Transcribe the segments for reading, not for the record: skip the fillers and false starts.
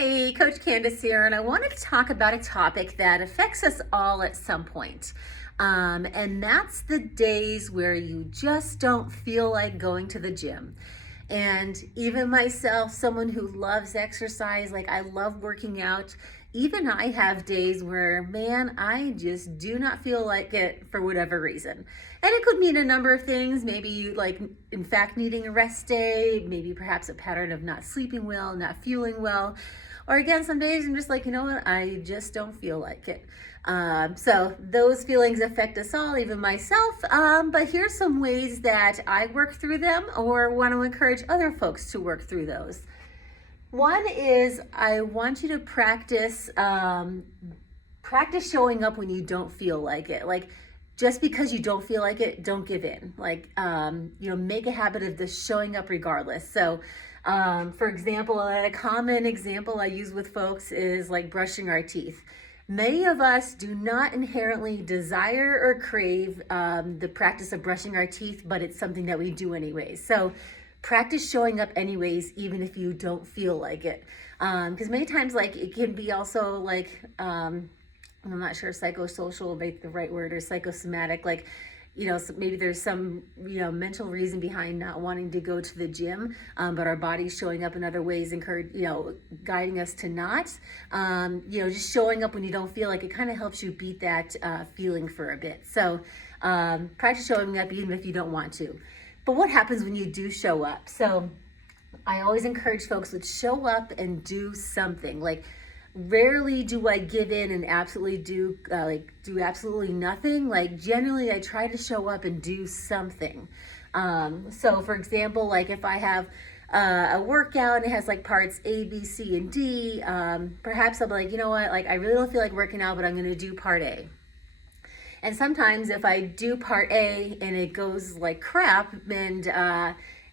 Hey, Coach Candace here, and I wanted to talk about a topic that affects us all at some point. And that's the days where you just don't feel like going to the gym. And even myself, someone who loves exercise, like I love working out, even I have days where, man, I just do not feel like it for whatever reason. And it could mean a number of things. Maybe you like, in fact, needing a rest day, maybe perhaps a pattern of not sleeping well, not feeling well. Or again, some days I'm just like, you know what, I just don't feel like it. So those feelings affect us all, even myself. But here's some ways that I work through them or want to encourage other folks to work through those. One is I want you to practice showing up when you don't feel like it. Like just because you don't feel like it, don't give in. Like make a habit of just showing up regardless. So for example, a common example I use with folks is like brushing our teeth. Many of us do not inherently desire or crave the practice of brushing our teeth, but it's something that we do anyways. So practice showing up anyways, even if you don't feel like it. Because many times, like, it can be also like, I'm not sure psychosocial would make the right word, or psychosomatic, like, so maybe there's some, mental reason behind not wanting to go to the gym, but our body's showing up in other ways, guiding us to not. Just showing up when you don't feel like it kind of helps you beat that feeling for a bit. So practice showing up even if you don't want to. But what happens when you do show up? So I always encourage folks to show up and do something. Like, rarely do I give in and absolutely do absolutely nothing. Like, generally I try to show up and do something. So for example, like if I have a workout and it has like parts A, B, C, and D, perhaps I'll be like, you know what, like I really don't feel like working out, but I'm going to do part A. And sometimes if I do part A and it goes like crap and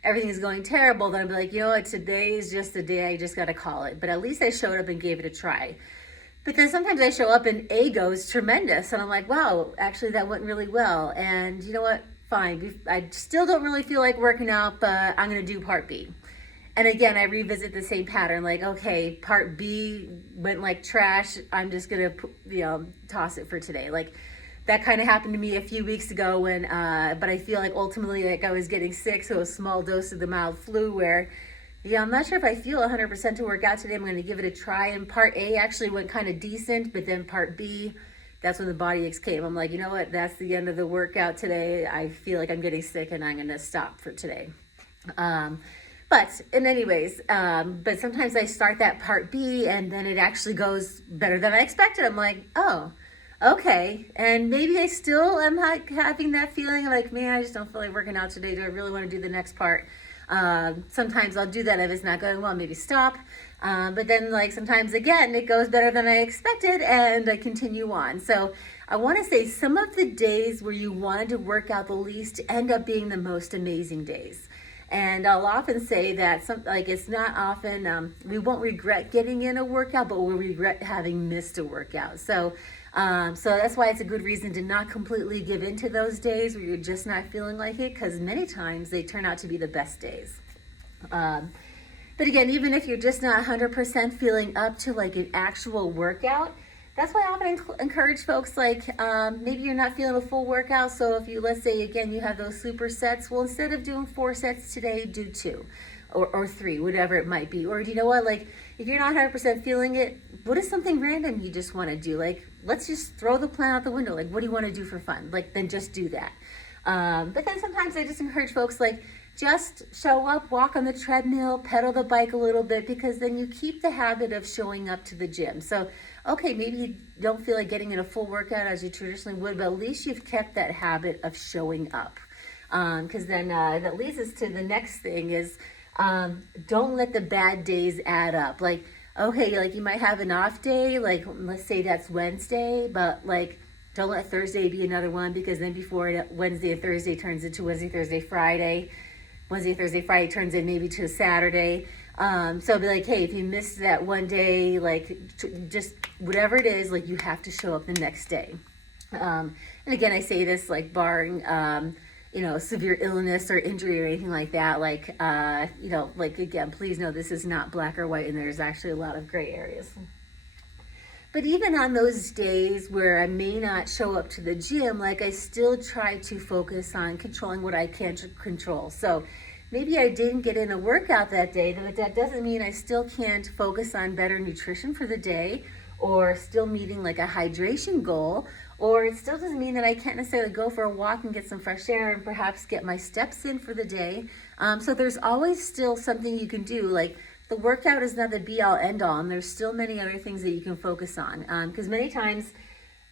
everything is going terrible, then I'll be like, you know what, today is just the day, I just got to call it. But at least I showed up and gave it a try. But then sometimes I show up and A goes tremendous. And I'm like, wow, actually that went really well. And you know what, fine. I still don't really feel like working out, but I'm going to do part B. And again, I revisit the same pattern, like, okay, part B went like trash. I'm just going to, toss it for today. Like, that kind of happened to me a few weeks ago but I feel like ultimately like I was getting sick, so a small dose of the mild flu where, I'm not sure if I feel 100% to work out today. I'm going to give it a try. And part A actually went kind of decent, but then part B, that's when the body aches came. I'm like, you know what, that's the end of the workout today. I feel like I'm getting sick and I'm going to stop for today. But sometimes I start that part B and then it actually goes better than I expected. I'm like, oh, okay. And maybe I still am having that feeling like, man, I just don't feel like working out today. Do I really want to do the next part? Sometimes I'll do that if it's not going well, maybe stop. But then like sometimes again, it goes better than I expected and I continue on. So I want to say some of the days where you wanted to work out the least end up being the most amazing days. And I'll often say that it's not often, we won't regret getting in a workout, but we'll regret having missed a workout. So that's why it's a good reason to not completely give in to those days where you're just not feeling like it, because many times they turn out to be the best days. But again, even if you're just not 100% feeling up to like an actual workout, that's why I often encourage folks, like maybe you're not feeling a full workout. So if let's say again, you have those super sets, well, instead of doing 4 sets today, do 2 or 3, whatever it might be. Or do you know what, like if you're not 100% feeling it, what is something random you just want to do? Like, let's just throw the plan out the window. Like, what do you want to do for fun? Like, then just do that. But then sometimes I just encourage folks, like, just show up, walk on the treadmill, pedal the bike a little bit, because then you keep the habit of showing up to the gym. So, okay, maybe you don't feel like getting in a full workout as you traditionally would, but at least you've kept that habit of showing up. Because then that leads us to the next thing is, don't let the bad days add up. Like, okay, like you might have an off day, like let's say that's Wednesday, but like don't let Thursday be another one, because then before Wednesday and Thursday turns into Wednesday, Thursday, Friday. Wednesday, Thursday, Friday turns in maybe to a Saturday. So be like, hey, if you missed that one day, like just whatever it is, like you have to show up the next day. And again, I say this like barring severe illness or injury or anything like that. Like, like again, please know this is not black or white, and there's actually a lot of gray areas. But even on those days where I may not show up to the gym, like I still try to focus on controlling what I can control. So maybe I didn't get in a workout that day, but that doesn't mean I still can't focus on better nutrition for the day, or still meeting like a hydration goal, or it still doesn't mean that I can't necessarily go for a walk and get some fresh air and perhaps get my steps in for the day. So there's always still something you can do. Like, the workout is not the be all end all, and there's still many other things that you can focus on. Because many times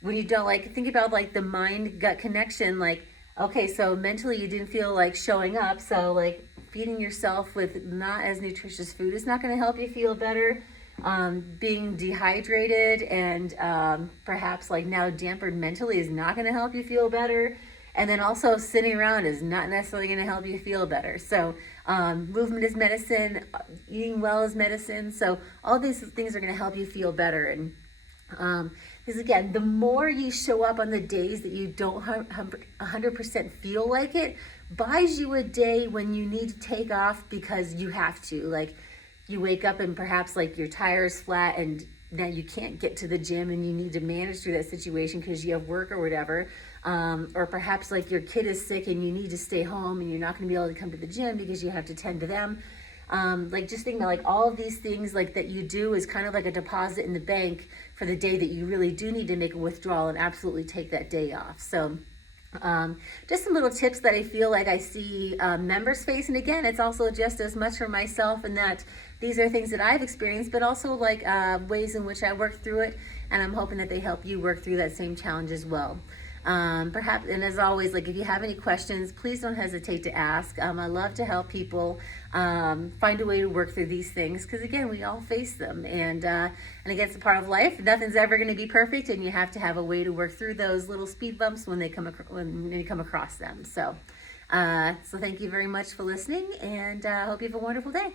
when you don't, like, think about like the mind gut connection, like, okay, so mentally you didn't feel like showing up, so like feeding yourself with not as nutritious food is not going to help you feel better. Being dehydrated and perhaps like now dampered mentally is not going to help you feel better. And then also sitting around is not necessarily going to help you feel better. So movement is medicine, eating well is medicine. So all these things are going to help you feel better. And because again, the more you show up on the days that you don't 100% feel like it, buys you a day when you need to take off because you have to. Like, you wake up and perhaps like your tire's flat and now you can't get to the gym and you need to manage through that situation because you have work or whatever. Or perhaps like your kid is sick and you need to stay home and you're not going to be able to come to the gym because you have to tend to them. Like, just think about like all of these things like that you do is kind of like a deposit in the bank for the day that you really do need to make a withdrawal and absolutely take that day off. So just some little tips that I feel like I see members face. And again, it's also just as much for myself, in that these are things that I've experienced, but also like ways in which I work through it. And I'm hoping that they help you work through that same challenge as well. Perhaps, and as always, like if you have any questions, please don't hesitate to ask. I love to help people find a way to work through these things, because again, we all face them, and again, it's a part of life. Nothing's ever going to be perfect, and you have to have a way to work through those little speed bumps when they come across them. So thank you very much for listening, and I hope you have a wonderful day.